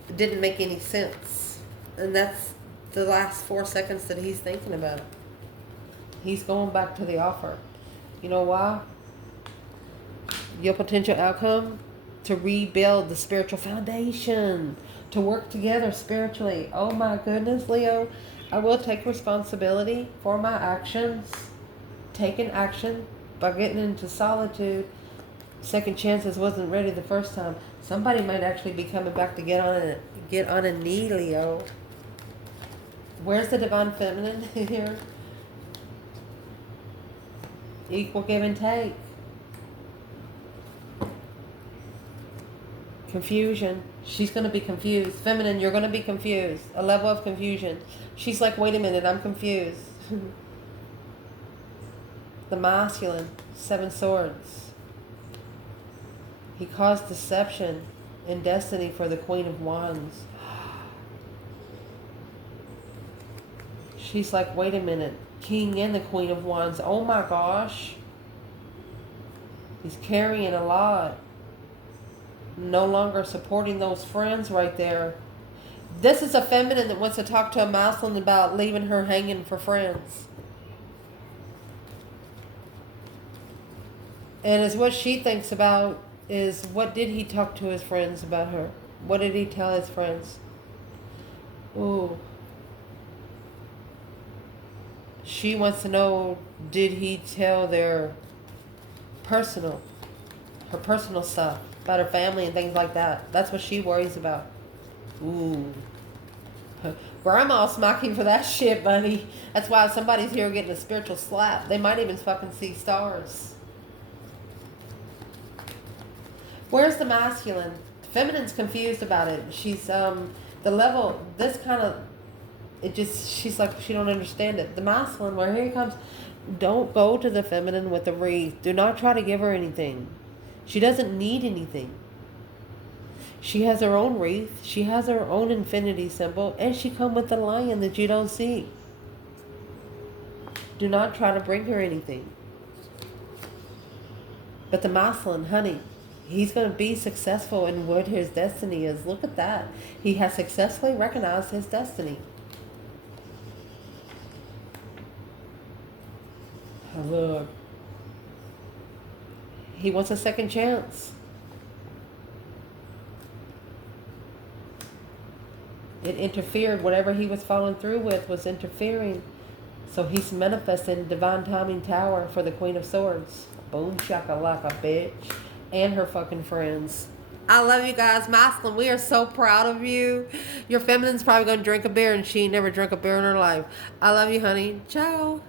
it didn't make any sense. And that's the last 4 seconds that he's thinking about. He's going back to the offer. You know why? Your potential outcome, to rebuild the spiritual foundation, to work together spiritually. Oh my goodness, Leo. I will take responsibility for my actions. Taking action by getting into solitude. Second chances wasn't ready the first time. Somebody might actually be coming back to get on a knee, Leo. Where's the divine feminine here? Equal give and take. Confusion. She's going to be confused. Feminine, you're going to be confused. A level of confusion. She's like, wait a minute, I'm confused. The masculine, 7 swords. He caused deception and destiny for the Queen of Wands. She's like, wait a minute. King and the Queen of Wands. Oh my gosh. He's carrying a lot. No longer supporting those friends right there. This is a feminine that wants to talk to a masculine about leaving her hanging for friends. And is what she thinks about is, what did he talk to his friends about her? What did he tell his friends? Ooh. She wants to know, did he tell her personal stuff about her family and things like that? That's what she worries about. Ooh. Grandma's smacking for that shit, buddy. That's why somebody's here getting a spiritual slap. They might even fucking see stars. Where's the masculine? The feminine's confused about it. She's the level, this kind of, it just, she's like, she don't understand it. The masculine, where here he comes, don't go to the feminine with the wreath. Do not try to give her anything. She doesn't need anything. She has her own wreath. She has her own infinity symbol. And she come with the lion that you don't see. Do not try to bring her anything. But the masculine, honey, he's going to be successful in what his destiny is. Look at that. He has successfully recognized his destiny. Look. He wants a second chance. It interfered. Whatever he was following through with was interfering. So he's manifesting divine timing tower for the Queen of Swords. Boom shakalaka, bitch. And her fucking friends. I love you guys. Masculine, we are so proud of you. Your feminine's probably going to drink a beer and she ain't never drank a beer in her life. I love you, honey. Ciao.